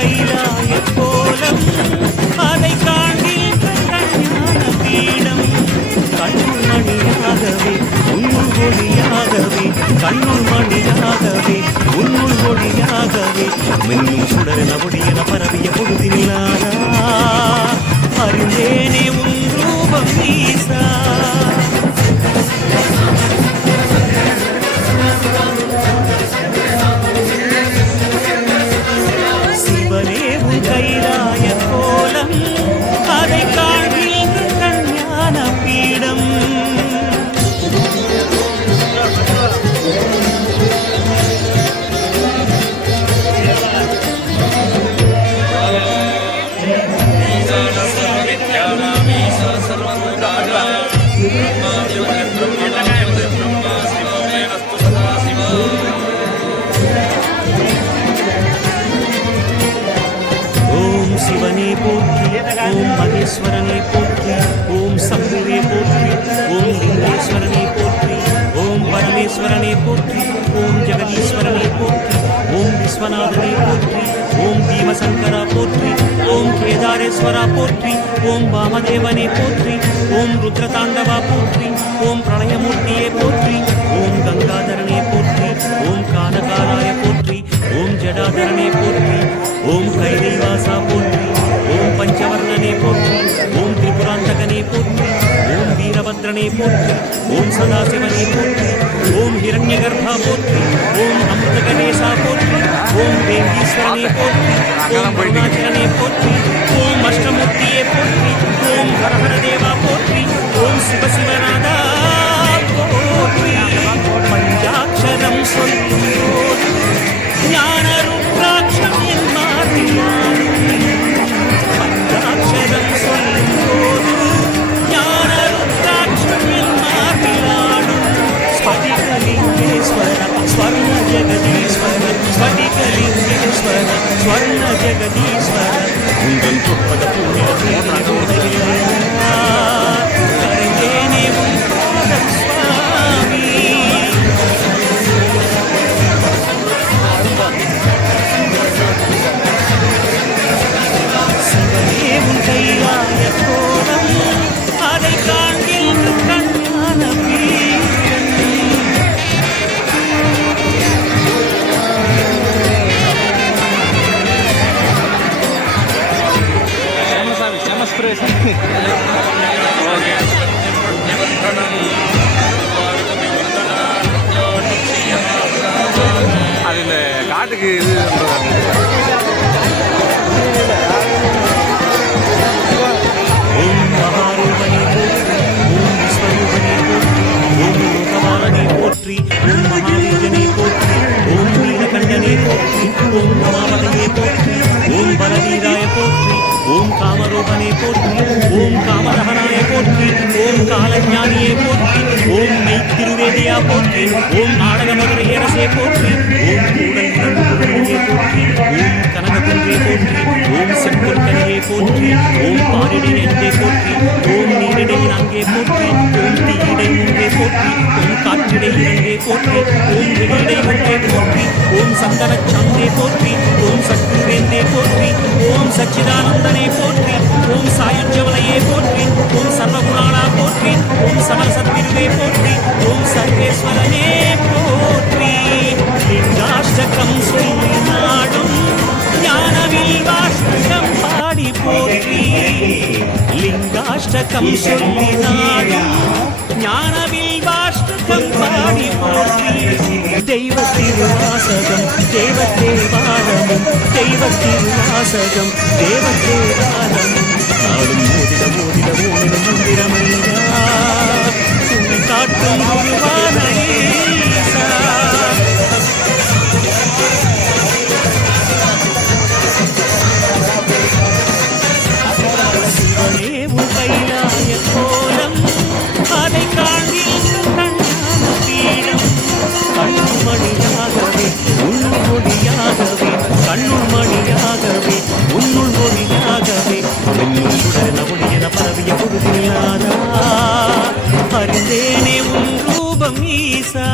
கைலாய கோலம் அதை காண்கின்ற கல்யாண பீடம் கண்ணுள் மணியாகவே உன்னுள் ஒளியாகவே கண்ணுள் மணியாகவே உன்னுள் ஒளியாகவே மின்னும் சுடரென ஒளியென பரவிய பொழுதினிலாரா அறிந்தேனே உன் ரூபம் ஈசா சிவனே உன் கைலாய கோலம் அதை காண்கின்ற கல்யாண பீடம் ஓம் சிவனே போற்றி ஓம் மகேஸ்வரனே போற்றி ஓம் சம்புவே போற்றி ஓம் லிங்கேஸ்வரனே போற்றி ஓம் பரமேஸ்வரனே போற்றி ஓம் ஜெகதீஸ்வரனே போற்றி ஓம் விஸ்வநாதனே போற்றி ஓம் பீமசங்கரா போற்றி ஓம் கேதாரேஸ்வரா போற்றி ஓம் வாமதேவனே போற்றி ஓம் ருத்ரதாண்டவா போற்றி ஓம் பிரளயமூர்த்தியே போற்றி ஓம் கங்காதரனே போற்றி ஓம் கானகாராய போற்றி ஓம் ஜடாதரனே போற்றி ஓம் கைலைவாசா போற்றி ஓம் பஞ்சவர்ணனே போற்றி ஓம் திரிபுராந்தகனே போற்றி ஓம் வீரபத்ரனே போற்றி ஓம் சதாசிவனே போற்றி ஓம் ஹிரண்யகர்பா போற்றி ஓம் அமிர்தகணேசா போற்றி ஓம் வேங்கீஸ்வரனே போற்றி ஓம் அருணாச்சலனே போற்றி ஓம் அஷ்டமூர்த்தியே போற்றி ஓம் ஹரஹரதேவா போற்றி ஓம் சிவசிவநாதா போற்றி பஞ்சாட்சரம் சொல்லும் போது ஞான ருத்ராட்சம் என் மாற்றினாலும் பஞ்சாட்சரம் சொல்லும் போது ஞான ருத்ராட்சம் என் மாற்றினாலும் ஸ்படிகலிங்கேஸ்வர ஸ்வர்ண ஜெகதீஸ்வர ஸ்படிகலிங்கேஸ்வர ஸ்வர்ண ஜெகதீஸ்வர உங்கள் தொப்பத கரைந்தேனே உன் பாதம் சுவாமி சிவனே உன் கைலாய கோலம் அதை காண்கின்ற கண்ணான பீடம் அது இந்த காட்டுக்கு இது ஓம் மகாரூபனே போற்றி ஓம் விஸ்வரூபனே போற்றி ஓம் லோகபாலனே போற்றி ஓம் மகாவீரனே போற்றி ஓம் நீலகண்டனே போற்றி ஓம் உமாபதையே போற்றி ஓம் பலவீராய போற்றி ஓம் காமரூபனே போற்றி ஓம் காமரகனாய போற்றி ஓம் காலஞானியே போற்றி ஓம் மெய்த்திருவேதியா போற்றி ஓம் நாடக மதுரை அரசே போற்றி ஓம் கூடல் குன்றியே போற்றி ஓம் கனககுன்றே போற்றி ஓம் செம்பொற்கனியே போற்றி ஓம் பாரிடை நெஞ்சே போற்றி ஓம் நீரிடையின் அங்கே போற்றி ஓம் தீயிடை முன்பே போற்றி ஓம் காற்றிடை இரண்டே போற்றி ஓம் வெளியிடை ஒன்றே போற்றி ஓம் சந்தன சந்தே போற்றி ஓம் சக்திவேந்தே போற்றி ஓம் சச்சிதானந்தனே போற்றி ஓம் சாயுஜ்ஜவலையே போற்றி ஓம் சர்வகுணாளா போற்றி ஓம் சமரசத்திருவே போற்றி ஓம் சர்வேஸ்வரனே போற்றி லிங்காஷ்டகம் சொல்லி நாடும் ஞானவில் வாஷ்டகம் பாடி போற்றி லிங்காஷ்டகம் சொல்லி நாடும் ஞானவில் வாஷ்டகம் பாடி போற்றி தெய்வத்திருவாசகம் தேவத்தேவாரமும் தெய்வத்திருவாசகம் தேவத்தேவாரமும் நாடும் மோதிட மோதிட ஓடிட மந்திரமையா உன்னை காட்டும் குருவான ஈசா சிவனே உன் கைலாய கோலம் அதை காண்கின்ற கண்ணான பீடம் கண்ணுள் மணியாகவே உன்னுள் ஒளியாகவே கண்ணுள் மணியாகவே உன்னுள் ஒளியாகவே மின்னும் சுடரென ஒளியென பரவிய பொழுதில்லாதா அறிந்தேனே உன் ரூபம் ஈசா